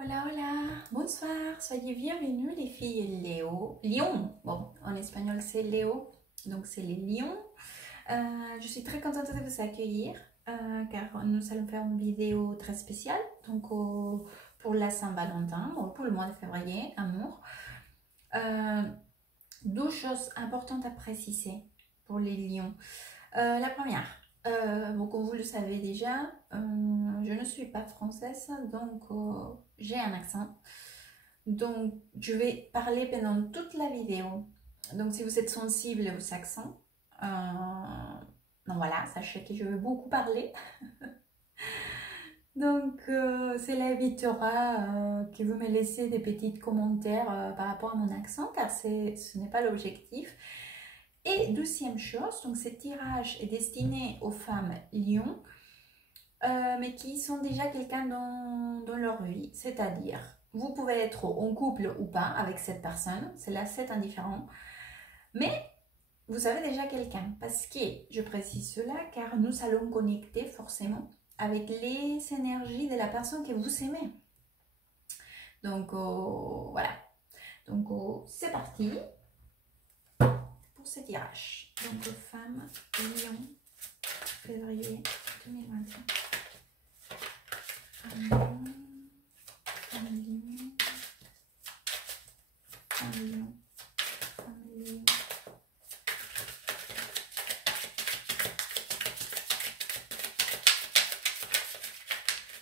Hola, hola, bonsoir, soyez bienvenus les filles Lion, bon, en espagnol c'est Léo, donc c'est les lions. Je suis très contente de vous accueillir car nous allons faire une vidéo très spéciale, donc pour la Saint-Valentin, pour le mois de février, amour. Deux choses importantes à préciser pour les lions. La première, bon, comme vous le savez déjà, je ne suis pas française, donc j'ai un accent. Donc, je vais parler pendant toute la vidéo. Donc, si vous êtes sensible aux accents, donc voilà, sachez que je vais beaucoup parler. Donc, cela évitera que vous me laissez des petits commentaires par rapport à mon accent, car ce n'est pas l'objectif. Et deuxième chose, donc ce tirage est destiné aux femmes lions, mais qui sont déjà quelqu'un dans leur vie, c'est-à-dire, vous pouvez être en couple ou pas avec cette personne, c'est indifférent, mais vous avez déjà quelqu'un, parce que je précise cela, car nous allons connecter forcément avec les énergies de la personne que vous aimez. Donc voilà, donc c'est parti pour ce tirage. Donc femmes lions, février 2021. Un lion, un lion, un lion, un lion.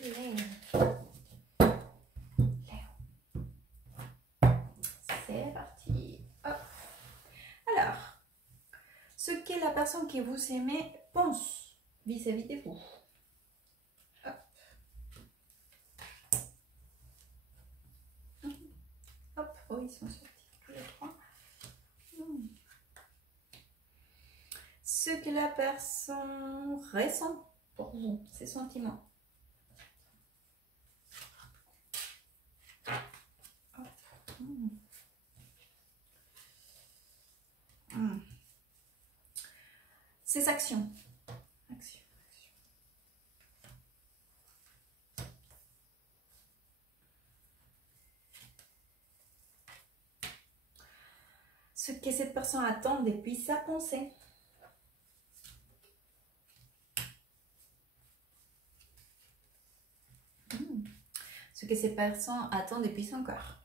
Léo. C'est parti. Hop. Alors, ce que la personne que vous aimez pense vis-à-vis de vous. Hop. Hop. Oh, ils sont sortis tous les trois. Ce que la personne ressent pour vous, ses sentiments. Ses actions. Ce que cette personne attend depuis sa pensée. Ce que cette personne attend depuis son cœur.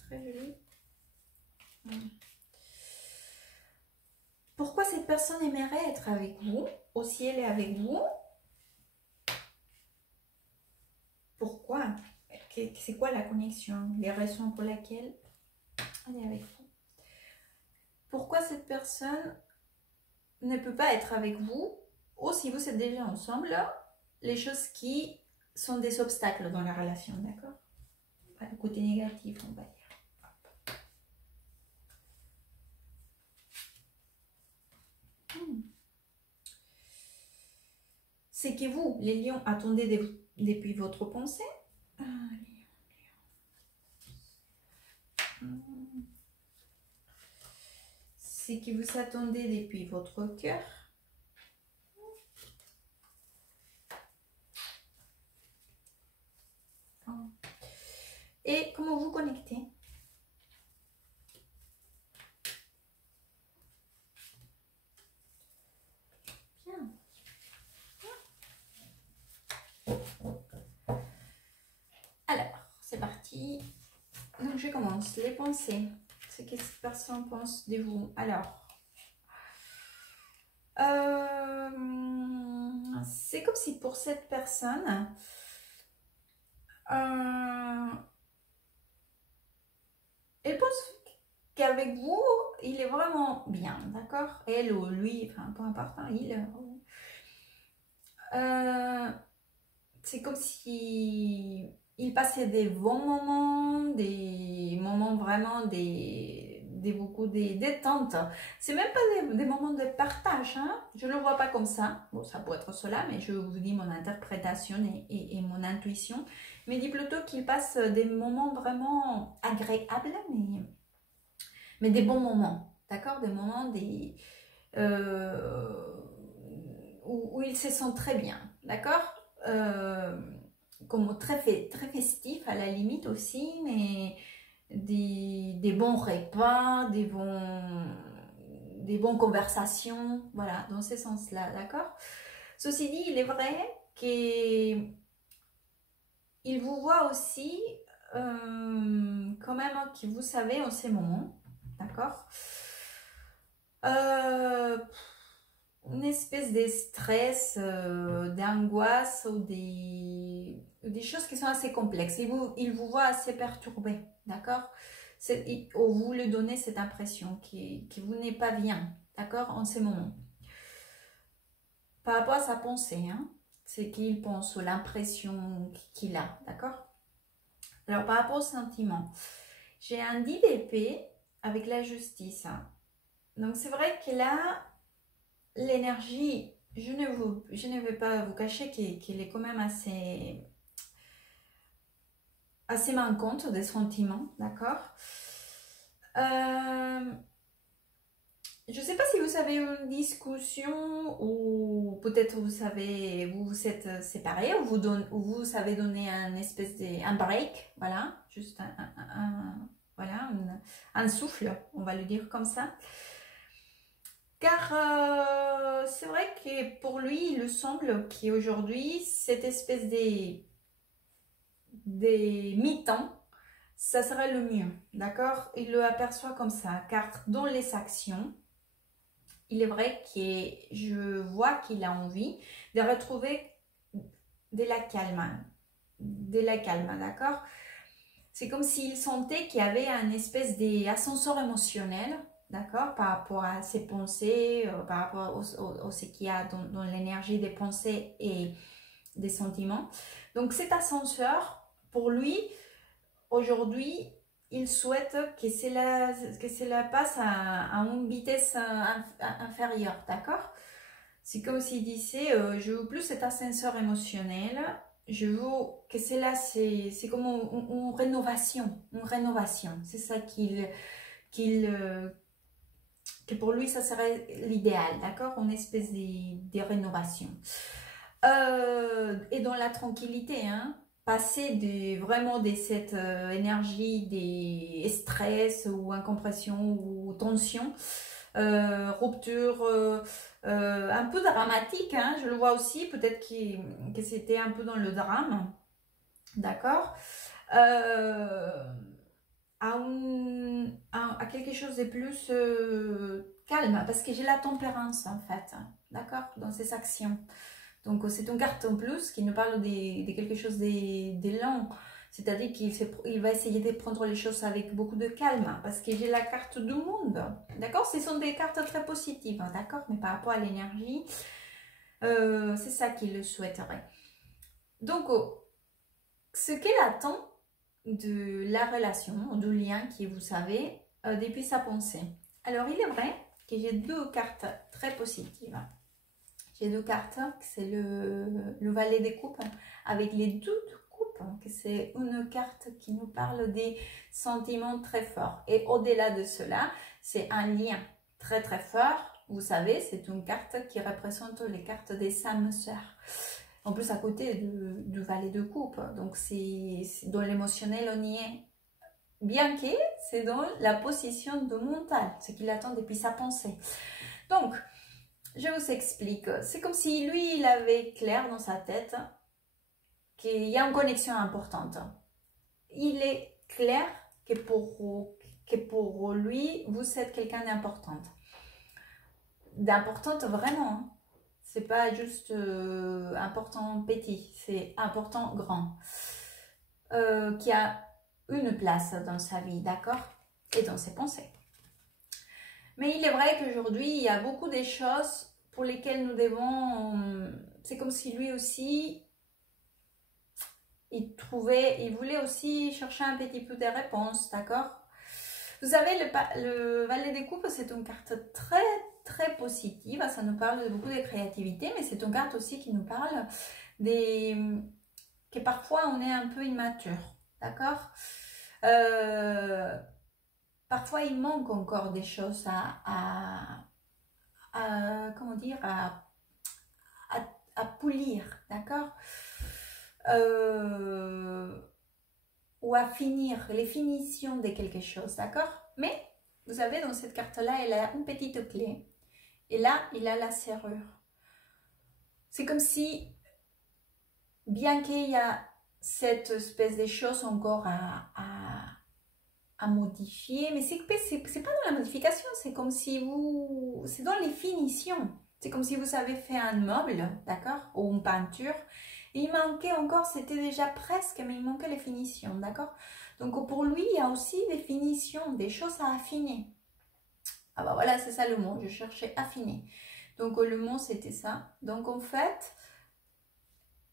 Très joli. Pourquoi cette personne aimerait être avec vous, ou si elle est avec vous? Pourquoi? C'est quoi la connexion? Les raisons pour lesquelles elle est avec vous? Pourquoi cette personne ne peut pas être avec vous, ou si vous êtes déjà ensemble, les choses qui sont des obstacles dans la relation, d'accord? Pas le côté négatif, on va dire. C'est que vous, les lions, attendez depuis votre pensée. C'est que vous attendez depuis votre cœur. Et comment vous connectez? Bien. Alors, c'est parti. Donc, je commence. Les pensées. Ce que cette personne pense de vous. Alors, c'est comme si pour cette personne, elle pense qu'avec vous, il est vraiment bien, d'accord? Elle ou lui, enfin, peu importe, hein, c'est comme si il passait des bons moments, des moments vraiment beaucoup de détente. C'est même pas des moments de partage, hein? Je ne le vois pas comme ça. Bon, ça peut être cela, mais je vous dis mon interprétation et mon intuition. Mais dis plutôt qu'il passe des moments vraiment agréables, mais des bons moments, d'accord? Des moments où il se sent très bien, d'accord, comme très festif à la limite aussi, mais des bons repas, des bonnes conversations, voilà, dans ce sens-là, d'accord. Ceci dit, il est vrai qu'il vous voit aussi quand même, qui vous savez en ces moments, d'accord, une espèce de stress, d'angoisse ou des choses qui sont assez complexes. Il vous voit assez perturbé, d'accord, vous lui donnez cette impression que vous n'êtes pas bien, d'accord, en ces moments. Par rapport à sa pensée, hein, c'est qu'il pense ou l'impression qu'il a, d'accord. Alors, par rapport au sentiment, j'ai un 10 d'épée avec la justice. Hein. Donc, c'est vrai que là, l'énergie, je ne vais pas vous cacher qu'il est quand même assez manquante des sentiments, d'accord. Je ne sais pas si vous avez une discussion ou peut-être vous vous êtes séparés ou vous savez donner un break, voilà, juste voilà, un souffle, on va le dire comme ça. Car c'est vrai que pour lui, il semble qu'aujourd'hui, cette espèce des mi-temps, ça serait le mieux, d'accord? Il le aperçoit comme ça, car dans les actions, il est vrai que je vois qu'il a envie de retrouver de la calme, d'accord? C'est comme s'il sentait qu'il y avait un espèce d'ascenseur émotionnel, d'accord, par rapport à ses pensées, par rapport au ce qu'il y a dans l'énergie des pensées et des sentiments. Donc cet ascenseur, pour lui, aujourd'hui, il souhaite que cela passe à une vitesse inférieure, d'accord? C'est comme s'il disait, je veux plus cet ascenseur émotionnel, je veux que cela, c'est comme une rénovation. C'est ça que pour lui, ça serait l'idéal, d'accord? Une espèce de rénovation. Et dans la tranquillité, hein? Passer vraiment de cette énergie des stress ou incompression ou tension, rupture un peu dramatique, hein, je le vois aussi, peut-être que c'était un peu dans le drame, d'accord, à quelque chose de plus calme, parce que j'ai la tempérance en fait, d'accord, dans ces actions. Donc, c'est une carte en plus qui nous parle de quelque chose de lent. C'est-à-dire qu'il va essayer de prendre les choses avec beaucoup de calme. Parce que j'ai la carte du monde. D'accord? Ce sont des cartes très positives. D'accord? Mais par rapport à l'énergie, c'est ça qu'il souhaiterait. Donc, ce qu'il attend de la relation, du lien qui, vous savez, depuis sa pensée. Alors, il est vrai que j'ai deux cartes très positives. J'ai deux cartes, c'est le valet des coupes avec les deux coupes, c'est une carte qui nous parle des sentiments très forts. Et au-delà de cela, c'est un lien très très fort. Vous savez, c'est une carte qui représente les cartes des âmes sœurs. En plus, à côté du valet de coupe. Donc, c'est dans l'émotionnel, on y est. Bien que c'est dans la position de mental, ce qu'il attend depuis sa pensée. Donc, je vous explique. C'est comme si lui, il avait clair dans sa tête qu'il y a une connexion importante. Il est clair que pour lui, vous êtes quelqu'un d'importante. D'importante vraiment. Hein. C'est pas juste important petit, c'est important grand. Qui a une place dans sa vie, d'accord? Et dans ses pensées. Mais il est vrai qu'aujourd'hui, il y a beaucoup de choses pour lesquelles nous devons... C'est comme si lui aussi, il voulait aussi chercher un petit peu de réponses, d'accord? Vous savez, le valet des coupes, c'est une carte très, très positive. Ça nous parle de beaucoup de créativité, mais c'est une carte aussi qui nous parle que parfois on est un peu immature, d'accord? Parfois, il manque encore des choses comment dire, à polir, d'accord, ou à finir, les finitions de quelque chose, d'accord. Mais vous savez, dans cette carte-là, elle a une petite clé. Et là, il a la serrure. C'est comme si, bien qu'il y a cette espèce de choses encore à modifier, mais c'est pas dans la modification, c'est comme si vous... C'est dans les finitions. C'est comme si vous avez fait un meuble, d'accord, ou une peinture. Et il manquait encore, c'était déjà presque, mais il manquait les finitions, d'accord. Donc pour lui, il y a aussi des finitions, des choses à affiner. Ah bah voilà, c'est ça le mot, je cherchais affiner. Donc le mot c'était ça. Donc en fait,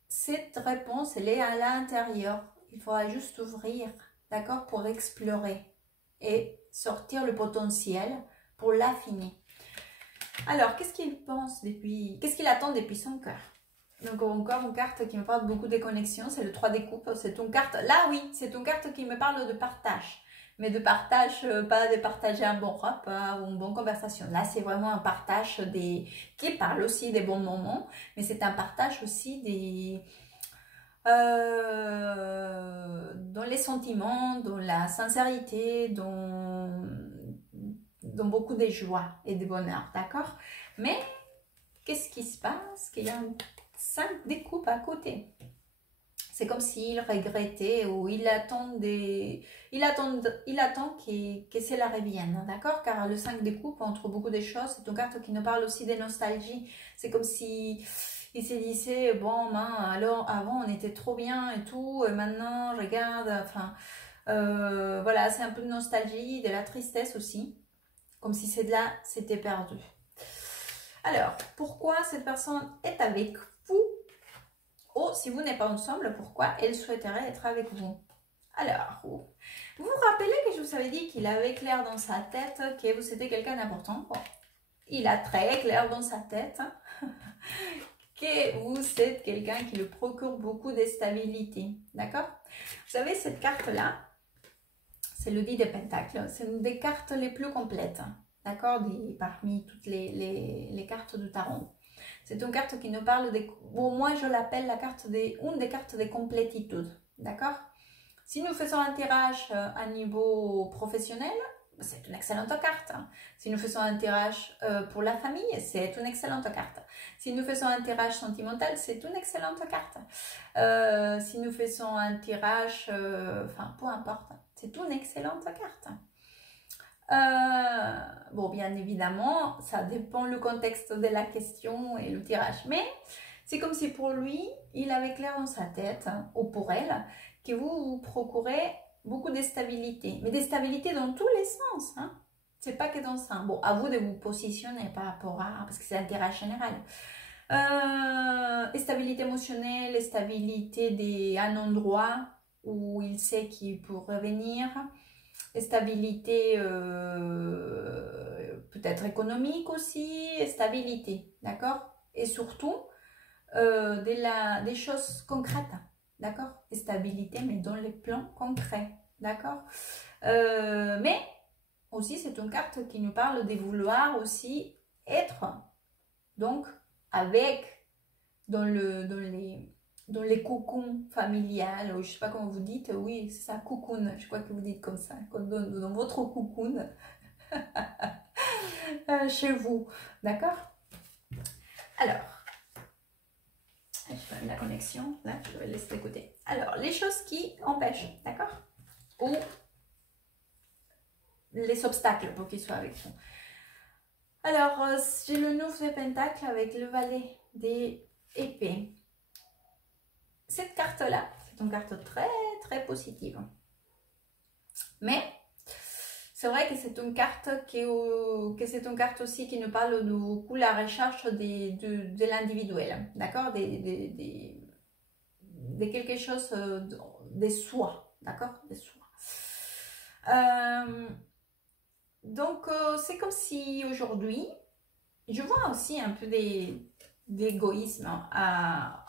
cette réponse, elle est à l'intérieur. Il faudra juste ouvrir, d'accord, pour explorer et sortir le potentiel pour l'affiner. Alors, qu'est-ce qu'il pense depuis, qu'est-ce qu'il attend depuis son cœur? Donc encore une carte qui me parle beaucoup des connexions, c'est le 3 des coupes. C'est une carte, là oui, c'est une carte qui me parle de partage. Mais de partage, pas de partager un bon repas ou une bonne conversation. Là, c'est vraiment un partage qui parle aussi des bons moments, mais c'est un partage aussi dans les sentiments, dans la sincérité, dans beaucoup de joie et de bonheur, d'accord? Mais qu'est-ce qui se passe? Qu'il y a 5 découpes à côté. C'est comme s'il regrettait ou il attend que cela revienne, d'accord? Car le 5 découpes, entre beaucoup de choses, c'est une carte qui nous parle aussi de nostalgie. C'est comme si il se disait, bon, alors avant on était trop bien et tout, et maintenant je regarde, enfin, voilà, c'est un peu de nostalgie, de la tristesse aussi, comme si c'était perdu. Alors, pourquoi cette personne est avec vous? Ou si vous n'êtes pas ensemble, pourquoi elle souhaiterait être avec vous? Alors, vous vous rappelez que je vous avais dit qu'il avait clair dans sa tête que vous étiez quelqu'un d'important? Bon, il a très clair dans sa tête que vous êtes quelqu'un qui le procure beaucoup de stabilité. D'accord? Vous savez, cette carte-là, c'est le 10 de Pentacles. C'est une des cartes les plus complètes. D'accord? Parmi toutes les cartes du tarot. C'est une carte qui nous parle de... Bon, moi, je l'appelle une des cartes de complétitude. D'accord? Si nous faisons un tirage à niveau professionnel, c'est une excellente carte. Si nous faisons un tirage pour la famille, c'est une excellente carte. Si nous faisons un tirage sentimental, c'est une excellente carte. Si nous faisons un tirage, enfin, peu importe, c'est une excellente carte. Bon, bien évidemment, ça dépend le contexte de la question et le tirage. Mais c'est comme si pour lui, il avait clair dans sa tête, ou pour elle, que vous procurez beaucoup de stabilité. Mais des stabilités dans tous les sens. Hein. C'est pas que dans ça. Bon, à vous de vous positionner par rapport à... Parce que c'est un tirage général. Stabilité émotionnelle, stabilité d'un endroit où il sait qu'il peut revenir. Stabilité peut-être économique aussi, stabilité, d'accord? Et surtout, des choses concrètes, d'accord? Stabilité, mais dans les plans concrets, d'accord? Mais aussi, c'est une carte qui nous parle de vouloir aussi être, donc, avec, dans les cocons familiales, ou je sais pas comment vous dites, oui, c'est ça, cocoon, je crois que vous dites comme ça, dans votre cocoon, chez vous, d'accord? Alors, je fais la connexion, là, je vais laisser de côté. Alors, les choses qui empêchent, d'accord? Ou les obstacles pour qu'ils soient avec vous. Alors, j'ai le 9 de Pentacle avec le valet des épées. Cette carte-là, c'est une carte très, très positive. Mais, c'est vrai que c'est une carte aussi qui nous parle de beaucoup la recherche de l'individuel, d'accord, de quelque chose de soi, d'accord, de soi. Donc, c'est comme si aujourd'hui, je vois aussi un peu d'égoïsme à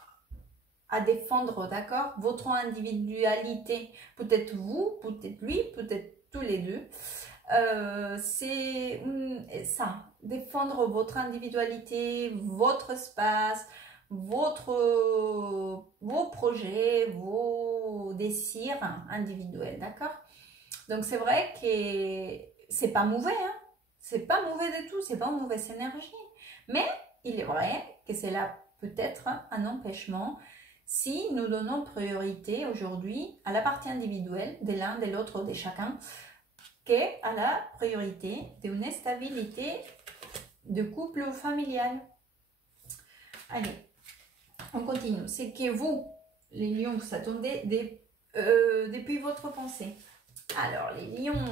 défendre, d'accord, votre individualité, peut-être vous, peut-être lui, peut-être tous les deux. C'est ça, défendre votre individualité, votre espace, vos projets, vos désirs individuels, d'accord? Donc c'est vrai que c'est pas mauvais, hein? C'est pas mauvais du tout, c'est pas une mauvaise énergie. Mais il est vrai que c'est là peut-être un empêchement si nous donnons priorité aujourd'hui à la partie individuelle de l'un, de l'autre, de chacun, qu'à la priorité d'une stabilité de couple familial. Allez, on continue. C'est que vous, les lions, vous attendez depuis votre pensée. Alors, les lions,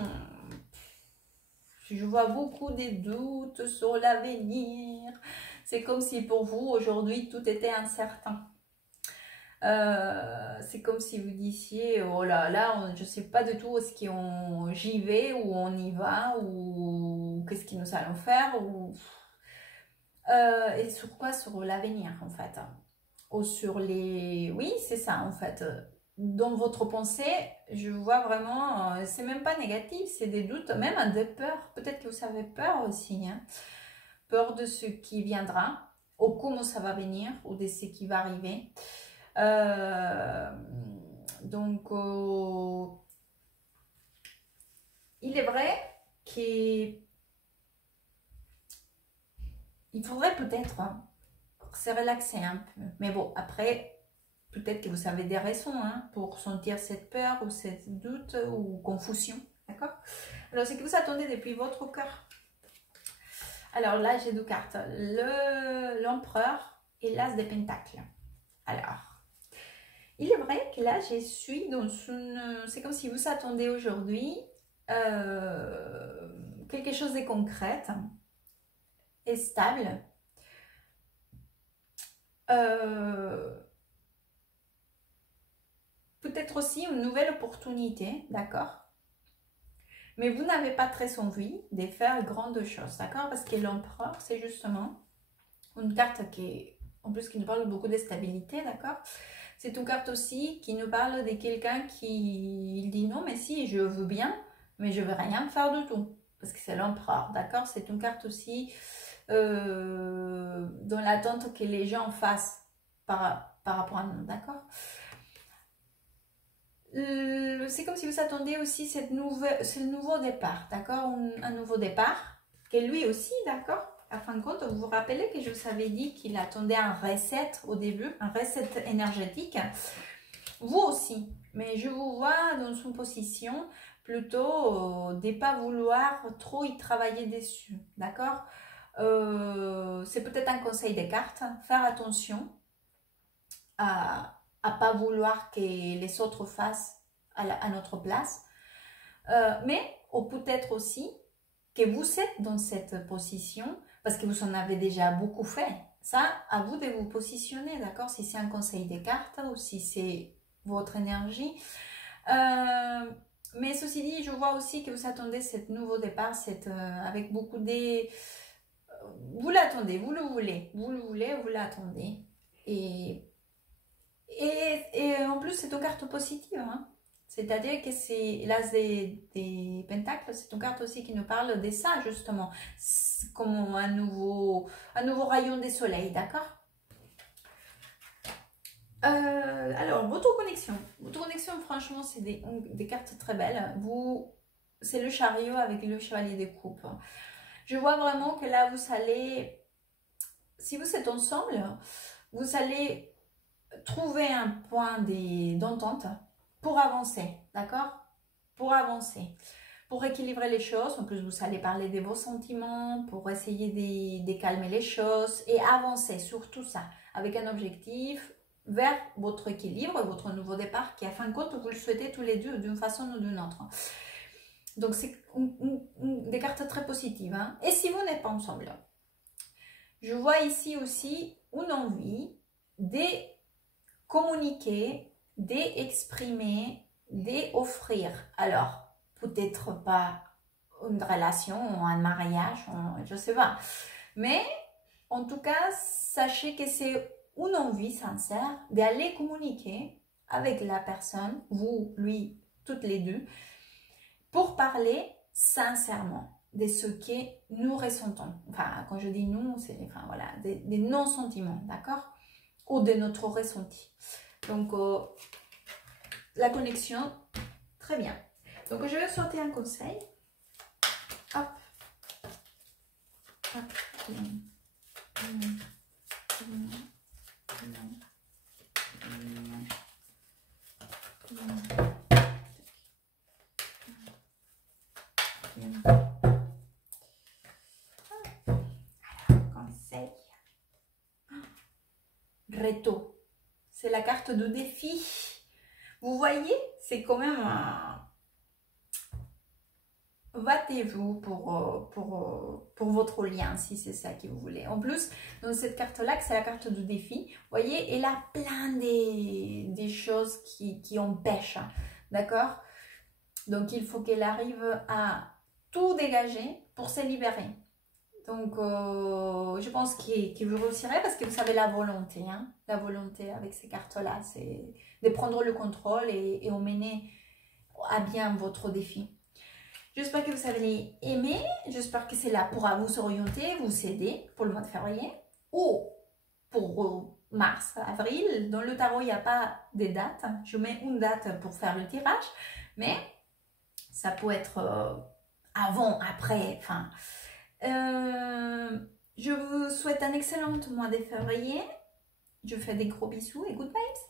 je vois beaucoup de doutes sur l'avenir. C'est comme si pour vous, aujourd'hui, tout était incertain. C'est comme si vous disiez, oh là là, je ne sais pas du tout où est-ce qu'on j'y vais, où on y va, ou qu'est-ce que nous allons faire, ou... et sur quoi? Sur l'avenir, en fait. Ou sur les... Oui, c'est ça, en fait. Dans votre pensée, je vois vraiment, c'est même pas négatif, c'est des doutes, même des peurs. Peut-être que vous avez peur aussi, hein. Peur de ce qui viendra, ou comment ça va venir, ou de ce qui va arriver. Donc, il est vrai qu'il faudrait peut-être se relaxer un peu. Mais bon, après, peut-être que vous avez des raisons pour sentir cette peur ou cette doute ou confusion. D'accord? Alors, c'est que vous attendez depuis votre cœur. Alors là, j'ai deux cartes. L'empereur et l'as des pentacles. Alors, il est vrai que là, je suis dans une... C'est comme si vous attendez aujourd'hui quelque chose de concret et stable. Peut-être aussi une nouvelle opportunité, d'accord? Mais vous n'avez pas très envie de faire grandes choses, d'accord? Parce que l'empereur, c'est justement une carte qui est, en plus, qui nous parle beaucoup de stabilité, d'accord? C'est une carte aussi qui nous parle de quelqu'un qui dit non, mais si, je veux bien, mais je ne veux rien faire du tout. Parce que c'est l'empereur, d'accord? C'est une carte aussi dans l'attente que les gens fassent par rapport à nous, d'accord? C'est comme si vous attendiez aussi ce nouveau départ, d'accord? Un nouveau départ, que lui aussi, d'accord? À fin de compte, vous vous rappelez que je vous avais dit qu'il attendait un reset au début, un reset énergétique. Vous aussi, mais je vous vois dans une position plutôt de ne pas vouloir trop y travailler dessus, d'accord? C'est peut-être un conseil des cartes, faire attention à pas vouloir que les autres fassent à notre place, mais peut-être aussi que vous êtes dans cette position parce que vous en avez déjà beaucoup fait. Ça, à vous de vous positionner, d'accord? Si c'est un conseil des cartes ou si c'est votre énergie. Mais ceci dit, je vois aussi que vous attendez ce nouveau départ, avec beaucoup de... Vous l'attendez, vous le voulez, vous l'attendez. Et en plus, c'est une carte positive, hein. C'est-à-dire que c'est l'as des pentacles, c'est une carte aussi qui nous parle de ça, justement, comme un nouveau rayon de soleil, d'accord? Alors, votre connexion, franchement, c'est des cartes très belles. C'est le chariot avec le chevalier de coupe. Je vois vraiment que là, vous allez, si vous êtes ensemble, vous allez trouver un point d'entente pour avancer, d'accord? Pour avancer, pour équilibrer les choses. En plus, vous allez parler de vos sentiments, pour essayer de calmer les choses et avancer sur tout ça, avec un objectif vers votre équilibre, votre nouveau départ, qui, à fin de compte, vous le souhaitez tous les deux d'une façon ou d'une autre. Donc, c'est des cartes très positives, hein. Et si vous n'êtes pas ensemble, je vois ici aussi une envie de communiquer, d'exprimer, d'offrir. Alors, peut-être pas une relation ou un mariage, je ne sais pas. Mais, en tout cas, sachez que c'est une envie sincère d'aller communiquer avec la personne, vous, lui, toutes les deux, pour parler sincèrement de ce que nous ressentons. Enfin, quand je dis nous, c'est des non-sentiments, d'accord? ou de notre ressenti. Donc, la connexion, très bien. Donc, je vais sortir un conseil. Hop. Hop. Alors, conseil. Reto. C'est la carte de défi. Vous voyez, c'est quand même un... Battez-vous pour votre lien, si c'est ça que vous voulez. En plus, dans cette carte-là, c'est la carte de défi, vous voyez, elle a plein des choses qui empêchent, d'accord? Donc, il faut qu'elle arrive à tout dégager pour se libérer. Donc, je pense que vous réussirez parce que vous avez la volonté. Hein? La volonté avec ces cartes-là, c'est de prendre le contrôle et emmener à bien votre défi. J'espère que vous avez aimé. J'espère que c'est là pour vous orienter, vous aider pour le mois de février ou pour mars, avril. Dans le tarot, il n'y a pas de date. Je mets une date pour faire le tirage, mais ça peut être avant, après, enfin... je vous souhaite un excellent mois de février. Je vous fais des gros bisous et good vibes.